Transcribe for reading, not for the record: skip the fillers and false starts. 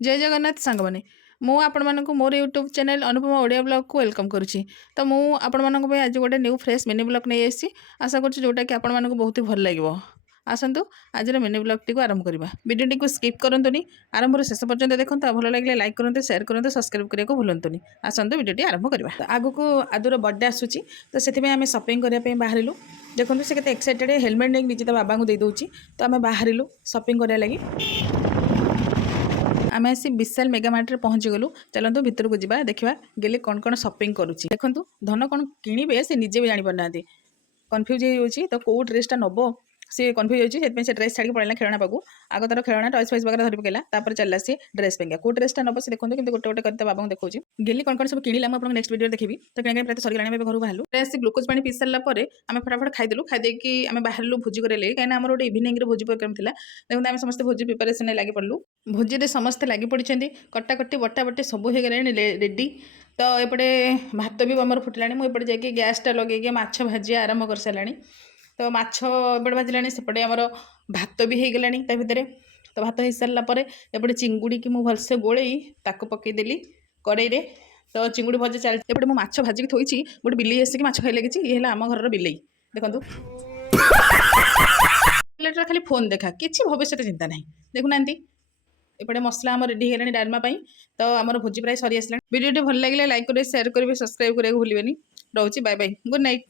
जय जगन्नाथ सांग मैंने मु आपण मानक मोर YouTube channel Anupama Odia blog को वेलकम करुच्ची। तो मु आपण मानक आज गोटे न्यू फ्रेश मिनी ब्लॉग नहीं आसी आशा करुच्ची जोटा कि आपण मानक बहुत ही भल लगे। आसतु आज मिनी ब्लॉग टी आरंभ करवा। वीडियो टी स्किप करंतुनी आरंभ शेष पर्यंत देखते भल लगे लाइक करते शेयर करते सब्सक्राइब करने को भूलुनी। आसतु वीडियो टी आरंभ करवा। आगु को आदुर बर्थडे आसूची तो से आम सपिंग करने बाहर देखो से केते एक्साइटेड हेलमेट नहीं निजे बाबा को दे दूची। तो आम बाहर सपिंग करने लगी आम आसी विशाल मेगामार्ट पहुँची गलु। चलतु भितर को जावा देखा गेले कौन कौन सपिंग करुच्ची। देखु धन कौन किणवे से निजे भी जाना कन्फ्यूज हो तो कौ ड्रेसटा नब सी कन्फ्यूज होती से ड्रेस छाड़ी पड़ेगा खेलना पाक आग तार खेलना टॉयस फॉयस वगैरह धरी पकड़ा चलला सी ड्रेस पे कौ ड्रेसटा नब से देखो कि गोटे गोटे करते बाबा देखो गेली कौन कौन सब किणला मुझे नेक्स्ट वीडियो देखी तो किना प्राय सरीगला घर बाहर ड्रेस ग्लुकोज पानी पी सारा पर आम फटाफट खाईदेलु खाईदेकी आम बाहर भोजी कर कहीं आम गोटे इवनिंग भोजी प्रोग्राम था। देखते आम समस्त भोजी प्रिपेरेसन लगी पड़ू भोजी समस्ते लगी पड़ी कटाकटी बटा बटी सब हो गलानी रेडी। तो एपटे भात भी आमर फुटला मुझे जाकि गैसटा लगे माछ भाजी आरंभ कर सारा। तो माछ एपटे भाजिला सेपटे आमर भात भी हो गलानी भितर। तो भात हो सारापर एपटे चिंगुड़ी की मुझे भलसे गोल ताक पकईदेली कड़े। तो चिंगुड़ी भजा चलती एपटे मुझे माछ भाजिक थोड़ी गोटे बिल्ली आसिक माछ खाई लगी ये आम घर बिल्ली देखो खाली फोन देखा कि भविष्य चिंता ना देखुना एपटे मसला आम रेडी हो डालमा। तो आम भोजी प्राय सरी आसला। वीडियो भल लगे लाइक करेंगे शेयर करेंगे सब्सक्राइब करेंगे भूलें। रोचे बाय बाय गुड नाइट।